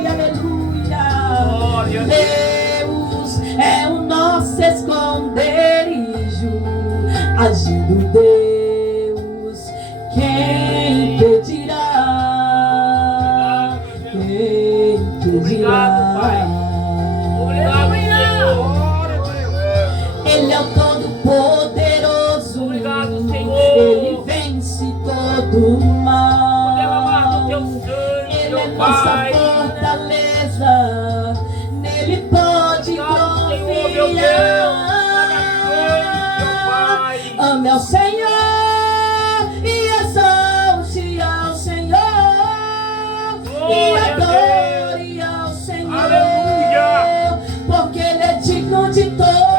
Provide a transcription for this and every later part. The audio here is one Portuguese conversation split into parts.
glória, aleluia. Deus é o nosso esconderijo, agindo Deus, quem pedirá? Quem pedirá? Ele é o Todo-Poderoso. Obrigado, Senhor. Ele vence todo o mal. Ele é nossa fortaleza. Nele pode confiar. Ame ao Senhor e exalte ao Senhor e adore ao Senhor. Aleluia. Porque Ele é digno de toda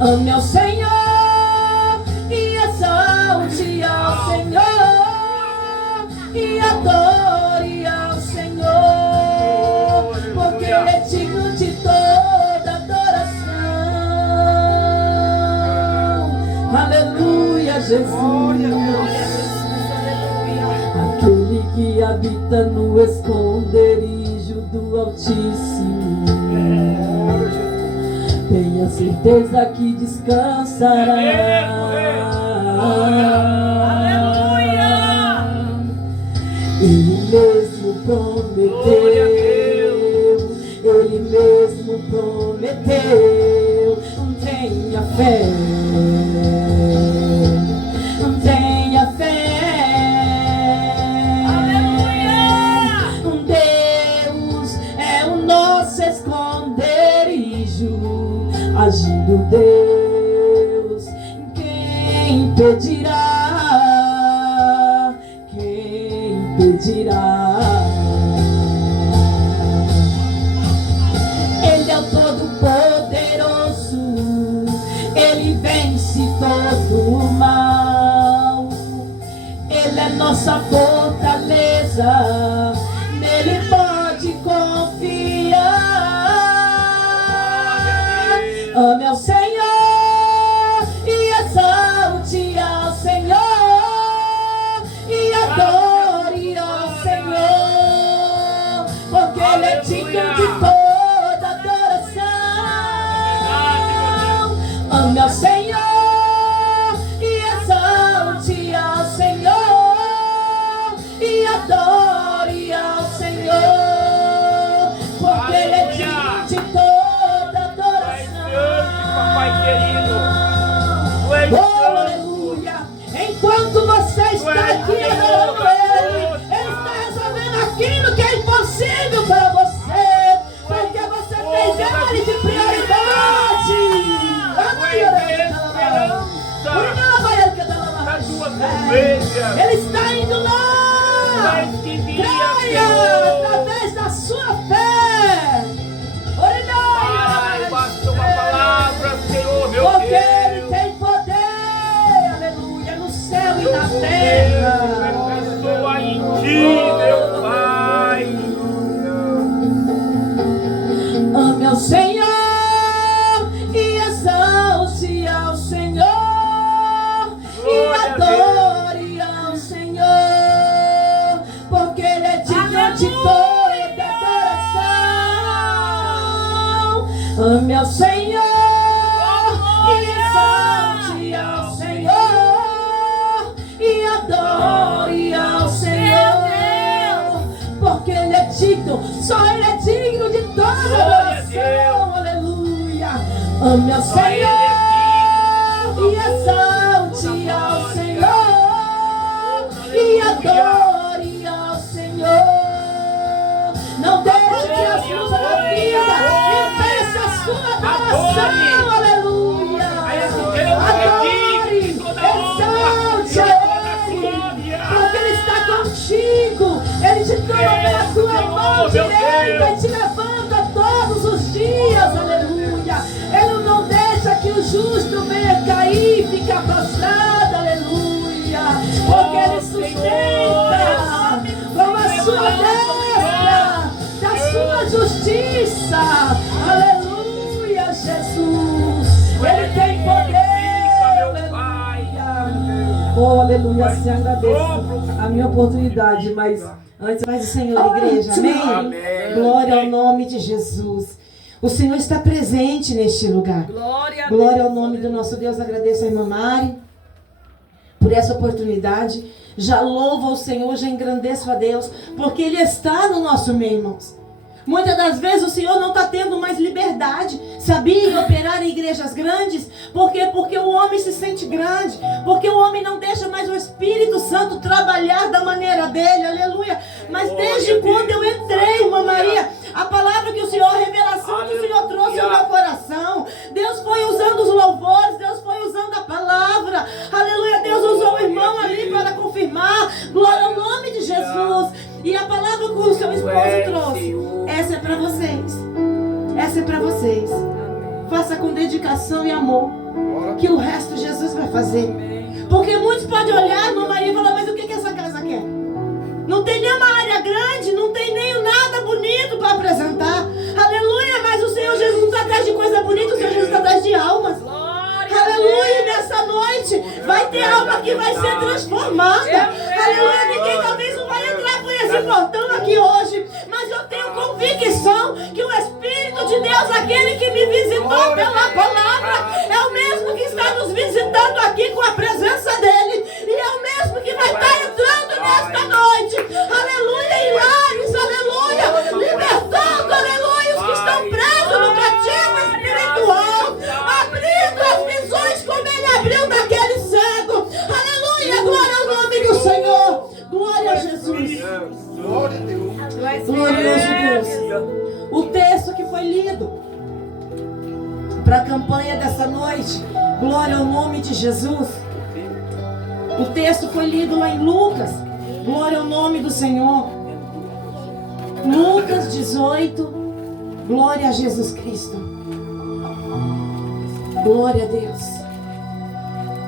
ame ao Senhor e exalte ao Senhor e adore ao Senhor, porque Ele é digno de toda adoração. Aleluia, Jesus. Aquele que habita no esconderijo do Altíssimo, tenha certeza que descansará. Aleluia! Ele mesmo prometeu. Ele mesmo prometeu. Tenha fé. Tenha fé. Aleluia! Deus é o nosso esconderijo, agindo Deus, quem pedirá? Quem pedirá? Ele é o Todo-Poderoso. Ele vence todo o mal. Ele é nossa fortaleza. Nele pode confiar. Ame ao Senhor e exalte ao Senhor e adore ao Senhor, porque Ele é digno de toda adoração. Ame ao Senhor e exalte ao Senhor e adore ao Senhor, porque Ele é digno de toda oh, aleluia! Enquanto você está aqui adorando Ele, Ele está resolvendo aquilo que é impossível para você, porque você fez Ele de prioridade. Ele está indo lá. Creia através da sua fé. Basta uma palavra, Senhor, meu porque Deus. Ele tem poder, aleluia, no céu e na terra. Pessoa em ti, meu Pai. Ame ao Senhor e exalte ao Senhor e adore ao Senhor, porque Ele é digno de toda adoração. Ame ao Senhor e exalte ao Senhor e adore ao Senhor, porque Ele é digno, só Ele é digno de toda adoração. Aleluia. Ame ao Senhor e exalte ao Senhor e adore ao Senhor. Não deixe que a sua vida impeça a sua adoração. Aleluia. Adore, exalte a Ele, porque Ele está contigo. Ele te toma pela tua mão direita e te levanta todos os dias. Aleluia. Ele não deixa que o justo venha cair e ficar prostrado. Aleluia. Porque Ele sustenta com a sua destra da sua justiça. Aleluia, Jesus. Ele tem poder. Aleluia. Oh, aleluia. Se agradeça. a minha oportunidade, mas antes faz o Senhor, igreja. Amém? Amém. Glória ao nome de Jesus. O Senhor está presente neste lugar. Glória ao nome do nosso Deus. Agradeço a irmã Mari por essa oportunidade. Já louvo ao Senhor, já engrandeço a Deus, porque Ele está no nosso meio, irmãos. Muitas das vezes o Senhor não está tendo mais liberdade, sabia, em operar em igrejas grandes. Por quê? Porque o homem se sente grande, porque o homem não deixa mais o Espírito Santo trabalhar da maneira dele, aleluia. Mas desde quando eu entrei, irmã Maria, a palavra que o Senhor, a revelação que o Senhor trouxe ao meu coração, Deus foi usando os louvores, Deus foi usando a palavra, aleluia. Deus usou o irmão ali para confirmar, glória ao nome de Jesus. E a palavra que o seu esposo trouxe, essa é para vocês. Essa é para vocês. Faça com dedicação e amor, que o resto Jesus vai fazer. Porque muitos podem olhar, irmã Maria, e falar, mas o que essa casa quer? Não tem nenhuma área grande, não tem nem nada bonito para apresentar. Aleluia, mas o Senhor Jesus não está atrás de coisa bonita, o Senhor Jesus está atrás de almas. Aleluia, nessa noite vai ter alma que vai ser transformada. Aleluia, ninguém talvez não vai entrar por esse portão aqui hoje, mas eu tenho convicção que o Espírito de Deus, aquele que me visitou pela palavra, é o mesmo que está nos visitando aqui com a presença dele, e é o mesmo que vai estar entrando nesta noite. Aleluia, em lares, aleluia, libertando, aleluia, os que estão presos no cativo espiritual, abrindo as visões como ele abriu daquele cego. Aleluia, glória ao nome do Senhor. Glória a Jesus. Glorioso Deus. O texto que foi lido para a campanha dessa noite, glória ao nome de Jesus. O texto foi lido lá em Lucas, glória ao nome do Senhor. Lucas 18, glória a Jesus Cristo. Glória a Deus.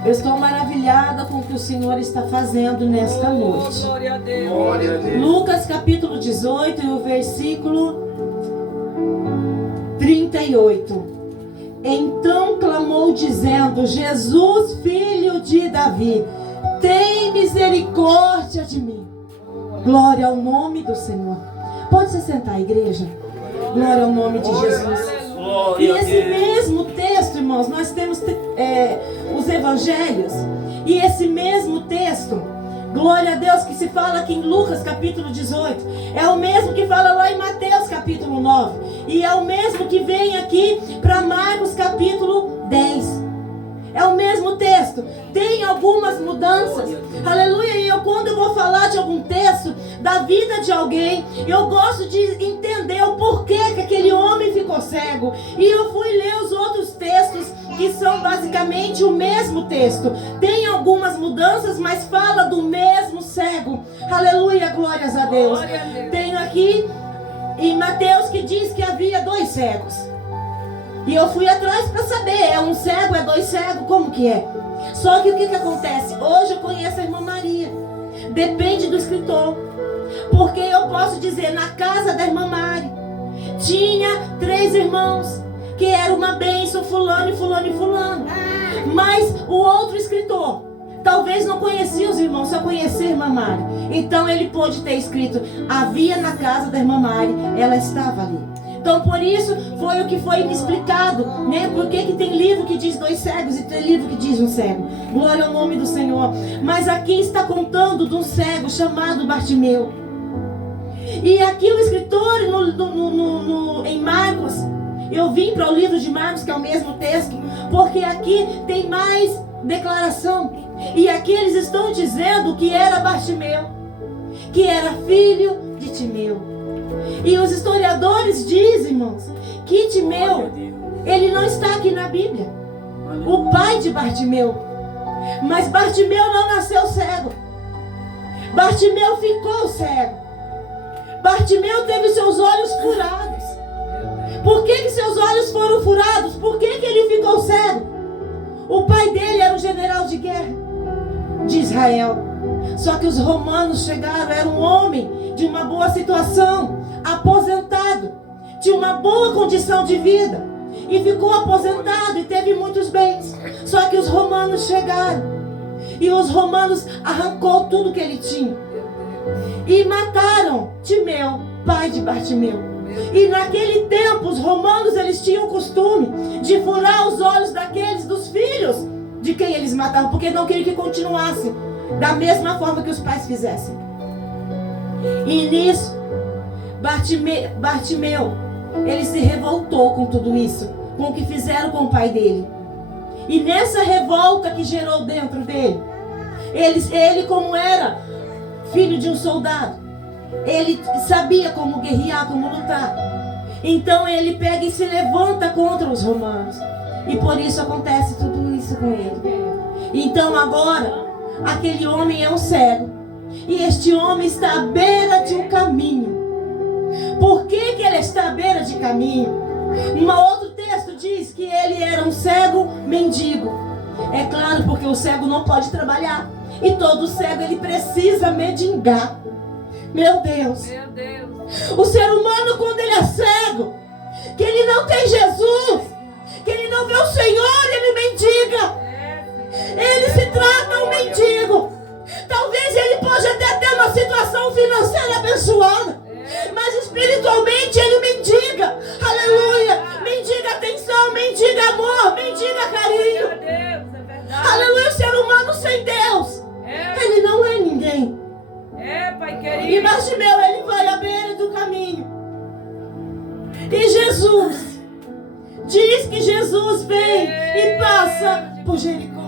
Eu estou maravilhada com o que o Senhor está fazendo nesta noite. Glória a Deus. Lucas capítulo 18 e o versículo 38. Então clamou dizendo: Jesus, filho de Davi, tem misericórdia de mim. Glória ao nome do Senhor. Pode se sentar, igreja. Glória ao nome de Jesus. E esse mesmo texto, irmãos, nós temos os evangelhos. E esse mesmo texto, glória a Deus, que se fala aqui em Lucas capítulo 18, é o mesmo que fala lá em Mateus capítulo 9. E é o mesmo que vem aqui para Marcos capítulo 10. É o mesmo texto. Tem algumas mudanças. Aleluia. E quando eu vou falar de algum texto da vida de alguém, eu gosto de entender o porquê que aquele homem ficou cego. E eu fui ler os outros textos que são basicamente o mesmo texto. Tem algumas mudanças, mas fala do mesmo cego. Aleluia, glórias a Deus. Tenho aqui em Mateus que diz que havia 2 cegos. E eu fui atrás para saber, é um cego, é 2 cegos, como que é? Só que o que acontece? Hoje eu conheço a irmã Maria. Depende do escritor. Porque eu posso dizer, na casa da irmã Mari, tinha 3 irmãos, que era uma bênção, fulano e fulano e fulano. Mas o outro escritor talvez não conhecia os irmãos, só conhecia a irmã Mari. Então ele pôde ter escrito, havia na casa da irmã Mari, ela estava ali. Então por isso foi o que foi me explicado, né? Por que tem livro que diz 2 cegos e tem livro que diz 1 cego. Glória ao nome do Senhor. Mas aqui está contando de um cego chamado Bartimeu. E aqui o escritor em Marcos, eu vim para o livro de Marcos, que é o mesmo texto, porque aqui tem mais declaração. E aqui eles estão dizendo que era Bartimeu, que era filho de Timeu. E os historiadores dizem, irmãos, que Timeu, ele não está aqui na Bíblia, o pai de Bartimeu. Mas Bartimeu não nasceu cego. Bartimeu ficou cego. Bartimeu teve seus olhos furados. Por que seus olhos foram furados? Por que ele ficou cego? O pai dele era um general de guerra de Israel. Só que os romanos chegaram, era um homem de uma boa situação, aposentado, tinha uma boa condição de vida e ficou aposentado e teve muitos bens. Só que os romanos chegaram e os romanos arrancou tudo que ele tinha. e mataram Timeu, pai de Bartimeu. E naquele tempo os romanos eles tinham o costume de furar os olhos dos filhos de quem eles matavam, porque não queriam que continuassem da mesma forma que os pais fizessem. E nisso Bartimeu ele se revoltou com tudo isso, com o que fizeram com o pai dele. E nessa revolta que gerou dentro dele, ele como era filho de um soldado, ele sabia como guerrear, como lutar. Então ele pega e se levanta contra os romanos. E por isso acontece tudo isso com ele. Então agora, aquele homem é um cego. E este homem está à beira de um caminho. Por que ele está à beira de caminho? Outro texto diz que ele era um cego mendigo. É claro, porque o cego não pode trabalhar. E todo cego ele precisa mendigar. Meu Deus. Meu Deus. O ser humano, quando ele é cego, que ele não tem Jesus, que ele não vê o Senhor, ele mendiga. Ele se trata um mendigo. Talvez ele pode até ter uma situação financeira abençoada, mas espiritualmente ele mendiga. Aleluia. Mendiga atenção, mendiga amor, mendiga carinho. Meu Deus, é verdade. Aleluia. O ser humano sem Deus, ele não é ninguém. Pai E querido. Bartimeu, ele vai à beira do caminho. E Jesus diz que Jesus vem e passa por Jericó.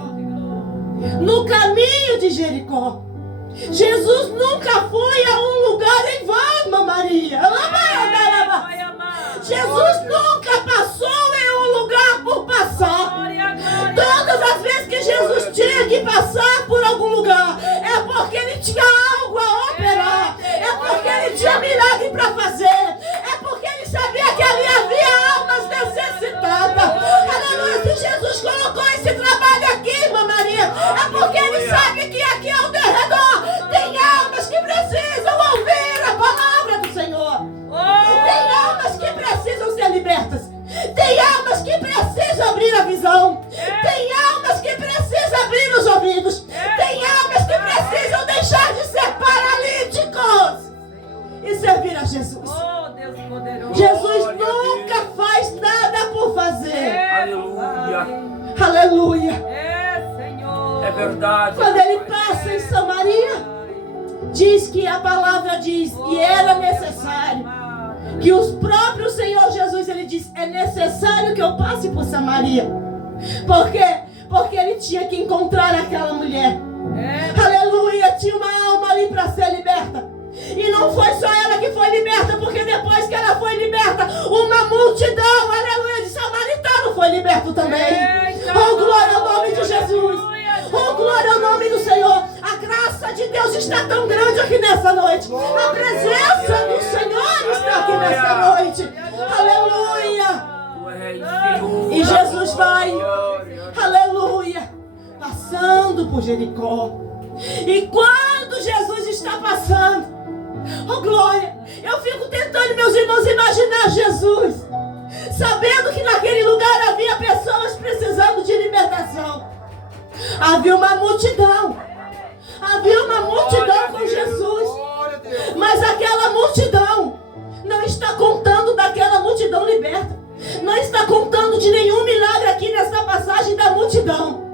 No caminho de Jericó. Jesus nunca foi a um lugar em vão, Maria. Jesus nunca passou em um lugar por passar. Glória, glória. Todas as vezes que Jesus tinha que passar por algum lugar, é porque ele tinha algo a operar, é porque ele tinha milagre para fazer, é porque ele sabia que ali havia almas necessitadas. Aleluia. Se Jesus colocou esse trabalho aqui, irmã Maria, é porque ele sabe que aqui ao derredor tem almas que precisam ouvir a palavra do Senhor. Tem almas que precisam ser libertas. Tem almas que precisam abrir a visão. Tem almas que precisam abrir os ouvidos. Tem almas que precisam deixar de ser paralíticos e servir a Jesus. Oh, Deus poderoso. Jesus nunca faz nada por fazer. Aleluia. Aleluia. Senhor. É verdade. Quando ele passa em Samaria, diz que a palavra diz, e era necessário que os próprios Senhor Jesus, ele diz, é necessário que eu passe por Samaria. Por quê? Porque ele tinha que encontrar aquela mulher. Aleluia, tinha uma alma ali para ser liberta. E não foi só ela que foi liberta, porque depois que ela foi liberta, uma multidão, aleluia, de samaritano foi liberto também. Oh, glória ao nome de Jesus. Oh, glória ao nome do Senhor. A graça de Deus está tão grande aqui nessa noite. A presença do Senhor está aqui nessa noite. Aleluia. E Jesus vai, aleluia, passando por Jericó. E quando Jesus está passando, oh glória, eu fico tentando, meus irmãos, imaginar Jesus, sabendo que naquele lugar havia pessoas precisando de libertação. Havia uma multidão. Havia uma multidão com Jesus. Mas aquela multidão não está contando daquela multidão liberta. Não está contando de nenhum milagre aqui nessa passagem da multidão.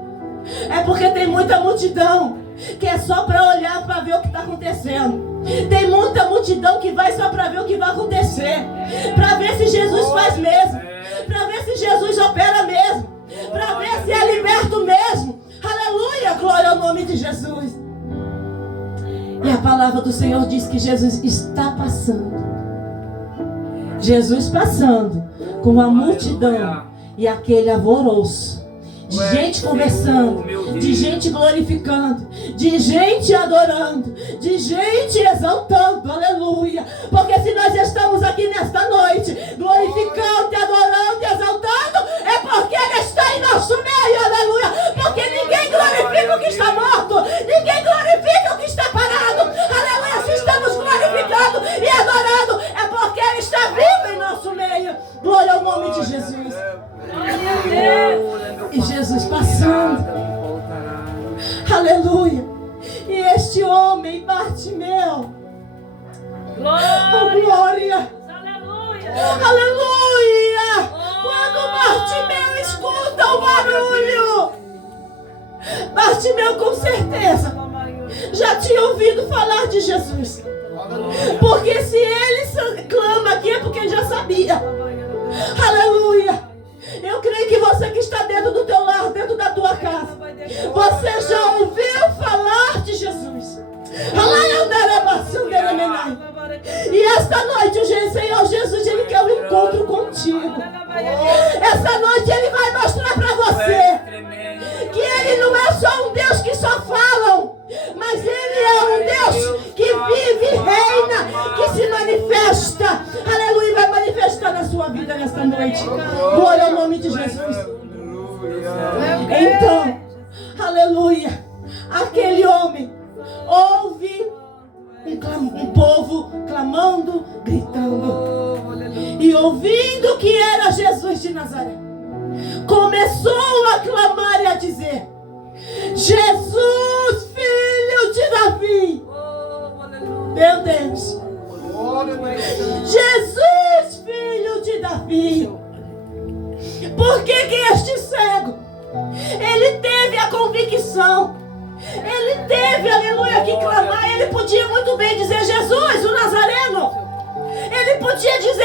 É porque tem muita multidão que é só para olhar, para ver o que está acontecendo. Tem muita multidão que vai só para ver o que vai acontecer, para ver se Jesus faz mesmo, para ver se Jesus opera mesmo, para ver se é liberto mesmo. Aleluia, glória ao nome de Jesus. E a palavra do Senhor diz que Jesus está passando. Jesus passando com a multidão e aquele alvoroço. De gente conversando, de gente glorificando, de gente adorando, de gente exaltando, aleluia. Porque se nós estamos aqui nesta noite, glorificando, adorando e exaltando, é porque Ele está em nosso meio, aleluia. Porque ninguém glorifica o que está morto, ninguém glorifica o que está parado, aleluia. Se estamos glorificando e adorando, é porque Ele está vivo em nosso meio. Glória ao nome de Jesus. E Jesus passando, aleluia. E este homem, Bartimeu, Bartimeu com certeza já tinha ouvido falar de Jesus. Porque se ele clama aqui é porque ele já sabia. Aleluia. Eu creio que você que está dentro do teu lar, dentro da tua casa, você já ouviu falar de Jesus. E esta noite o Senhor Jesus, Ele quer um encontro contigo. Essa noite Ele vai mostrar para você que Ele não é só um Deus que só falam, mas Ele é um Deus que vive e reina, que se manifesta. Aleluia, e vai manifestar na sua vida nesta noite. Glória ao nome de Jesus. Então, aleluia, aquele homem ouve um povo clamando, gritando, e ouvindo que era Jesus de Nazaré, começou a clamar e a dizer: Jesus, filho de Davi. Meu Deus. Jesus, filho de Davi. Por que este cego, ele teve a convicção, ele teve, aleluia, que clamar. Ele podia muito bem dizer: Jesus, o Nazareno. Ele podia dizer: